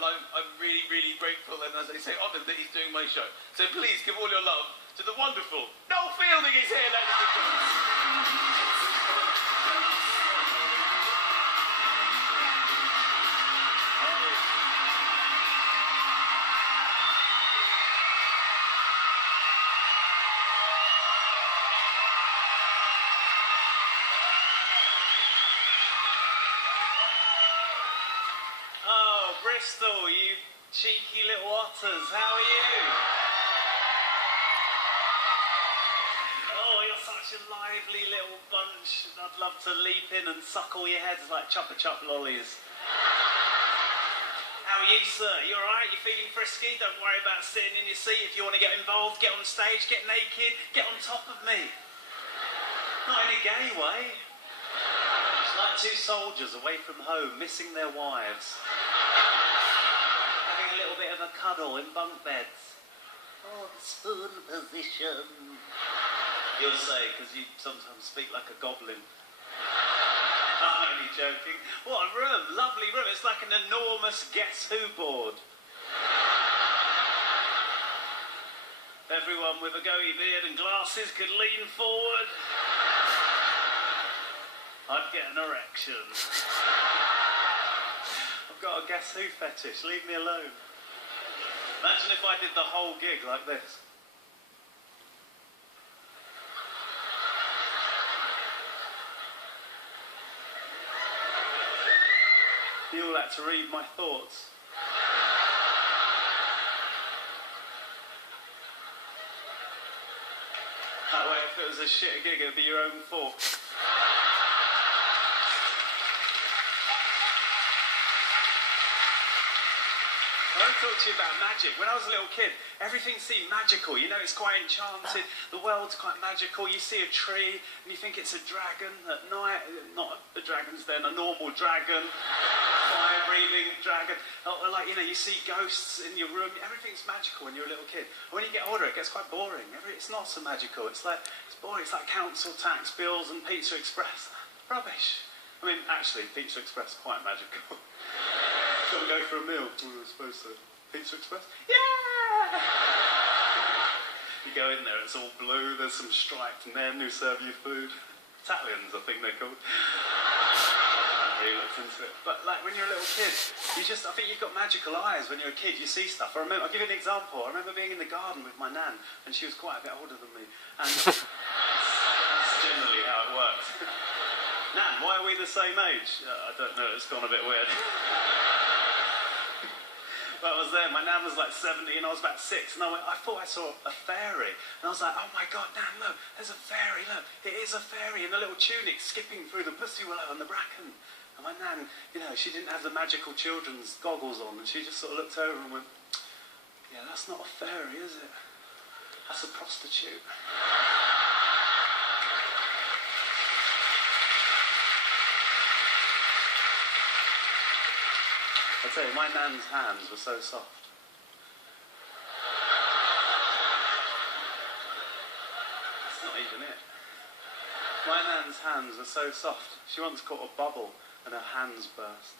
and I'm really, really grateful, and as I say, honoured that he's doing my show. So please give all your love to the wonderful Noel Fielding. He's here, ladies and gentlemen. Bristol, you cheeky little otters, how are you? Oh, you're such a lively little bunch. I'd love to leap in and suck all your heads like chupa-chup lollies. How are you, sir? You alright? You feeling frisky? Don't worry about sitting in your seat. If you want to get involved, get on stage, get naked, get on top of me. Not in a gay way. It's like two soldiers away from home, missing their wives. A little bit of a cuddle in bunk beds. Oh, the spoon position. You'll say, because you sometimes speak like a goblin. I'm only joking. What a room, lovely room. It's like an enormous Guess Who board. Everyone with a goatee beard and glasses could lean forward. I'd get an erection. I've got a Guess Who fetish, leave me alone. Imagine if I did the whole gig like this. You all had to read my thoughts. That way, if it was a shit gig, it'd be your own fault. I want to talk to you about magic. When I was a little kid, everything seemed magical. You know, it's quite enchanted. The world's quite magical. You see a tree and you think it's a dragon at night. Not a dragon's then, a normal dragon. Fire-breathing dragon. Or like, you know, you see ghosts in your room. Everything's magical when you're a little kid. And when you get older, it gets quite boring. It's not so magical. It's boring. It's like council tax bills and Pizza Express. Rubbish. I mean, actually, Pizza Express is quite magical. Shall we go for a meal? We were supposed to. Pizza Express? Yeah! You go in there, it's all blue, there's some striped men who serve you food. Italians, I think they're called. I really looked into it. But like when you're a little kid, I think you've got magical eyes when you're a kid, you see stuff. I'll give you an example. I remember being in the garden with my nan, and she was quite a bit older than me. And that's generally how it works. Nan, why are we the same age? I don't know, it's gone a bit weird. But I was there, my nan was like 70 and I was about 6, and I thought I saw a fairy. And I was like, oh my God, Nan, look, there's a fairy, look, it is a fairy in a little tunic skipping through the pussy willow and the bracken. And my nan, you know, she didn't have the magical children's goggles on, and she just sort of looked over and went, yeah, that's not a fairy, is it? That's a prostitute. I tell you, my nan's hands were so soft. That's not even it. My nan's hands were so soft. She once caught a bubble and her hands burst.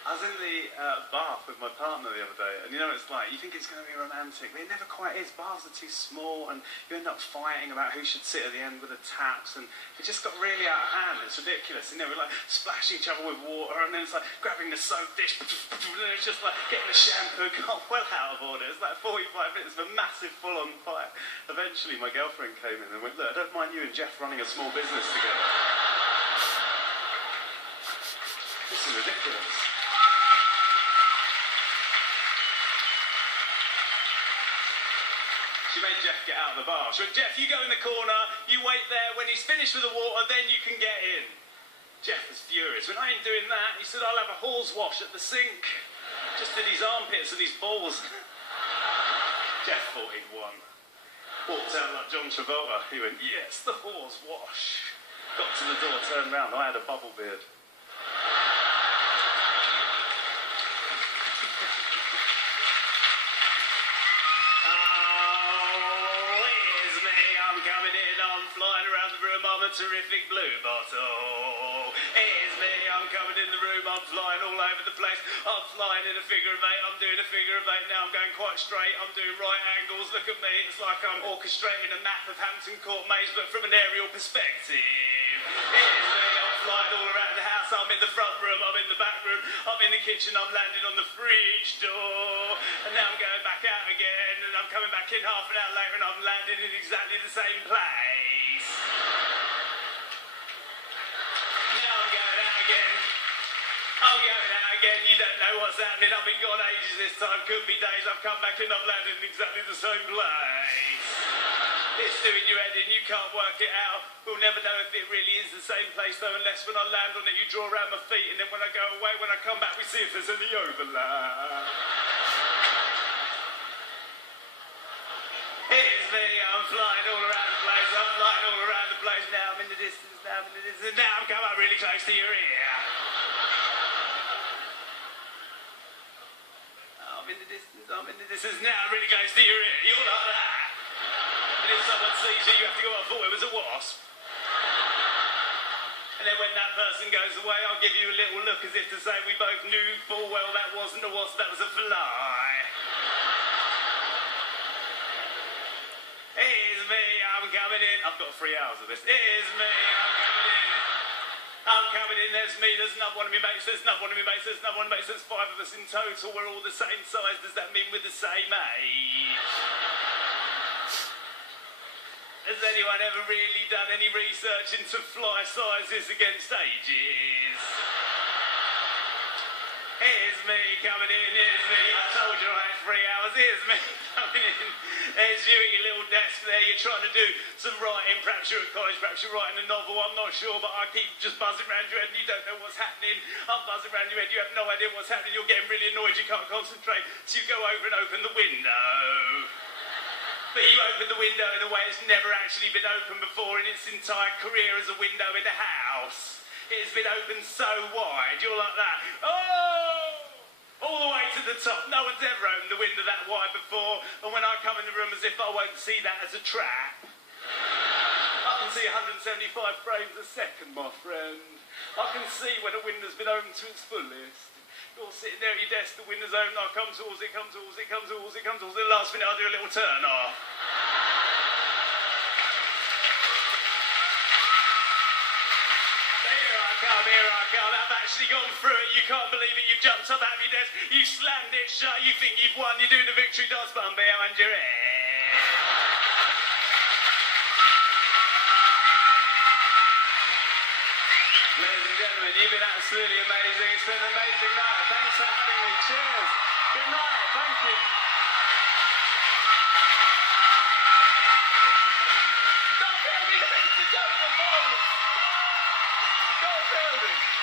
I was in the bath with my partner the other day, and you know what it's like, you think it's going to be romantic, but it never quite is. Baths are too small, and you end up fighting about who should sit at the end with the taps, and it just got really out of hand. It's ridiculous. You know, we're like splashing each other with water, and then it's like grabbing the soap dish, and it's just like getting the shampoo got well out of order. It's like 45 minutes of a massive full-on fight. Eventually, my girlfriend came in and went, look, I don't mind you and Jeff running a small business together. This is ridiculous. She made Jeff get out of the bar. She went, Jeff, you go in the corner, you wait there, when he's finished with the water, then you can get in. Jeff was furious. When I ain't doing that, he said, I'll have a horse wash at the sink. Just did his armpits and his balls. Jeff thought he'd won. Walked out like John Travolta. He went, yes, the horse wash. Got to the door, turned round, I had a bubble beard. I'm a terrific blue bottle. coming in the room, I'm flying all over the place. I'm flying in a figure of eight, I'm doing a figure of eight now, I'm going quite straight, I'm doing right angles, look at me, it's like I'm orchestrating a map of Hampton Court Maze, but from an aerial perspective. Here's me, I'm flying all around the house, I'm in the front room, I'm in the back room, I'm in the kitchen, I'm landing on the fridge door, and now I'm going back out again, and I'm coming back in half an hour later, and I'm landing in exactly the same place. Now I'm going out again. I'm going out again. You don't know what's happening. I've been gone ages this time. Could be days. I've come back and I've landed in exactly the same place. It's doing your head in. You can't work it out. We'll never know if it really is the same place though, unless when I land on it, you draw around my feet, and then when I go away, when I come back, we see if there's any overlap. Here's me. I'm flying all around the place. I'm flying all around the place. Now I'm in the distance. Now I'm in the distance. Now I'm coming up really close to your ear. I'm in the distance. I'm in the distance. Now I'm really close to your ear. You're like that. And if someone sees you, you have to go, I thought it was a wasp. And then when that person goes away, I'll give you a little look as if to say we both knew full well that wasn't a wasp, that was a fly. Here's me, I'm coming in. I've got 3 hours of this. Here's me, I'm coming in. I'm coming in, there's me, there's another one of me mates, there's another one of me mates, there's another one of me mates, there's 5 of us in total, we're all the same size. Does that mean we're the same age? Has anyone ever really done any research into fly sizes against ages? Here's me coming in, here's me. I told you I had 3 hours. Here's me coming in. There's you at your little desk there. You're trying to do some writing. Perhaps you're at college, perhaps you're writing a novel. I'm not sure, but I keep just buzzing around your head and you don't know what's happening. I'm buzzing around your head. You have no idea what's happening. You're getting really annoyed. You can't concentrate. So you go over and open the window. But you open the window in a way it's never actually been opened before in its entire career as a window in a house. It's been opened so wide, you're like that. Oh! All the way to the top. No one's ever opened the window that wide before. And when I come in the room as if I won't see that as a trap. I can see 175 frames a second, my friend. I can see when a window's been opened to its fullest. You're sitting there at your desk, the window's open, I come towards it, come towards it, come towards it, come towards it. The last minute I'll do a little turn off. Here I come, I've actually gone through it, you can't believe it, you've jumped up out of your desk, you've slammed it shut, you think you've won, you're doing the victory dance button behind your head. Ladies and gentlemen, you've been absolutely amazing, it's been an amazing night, thanks for having me, cheers, good night, thank you. Noel Fielding!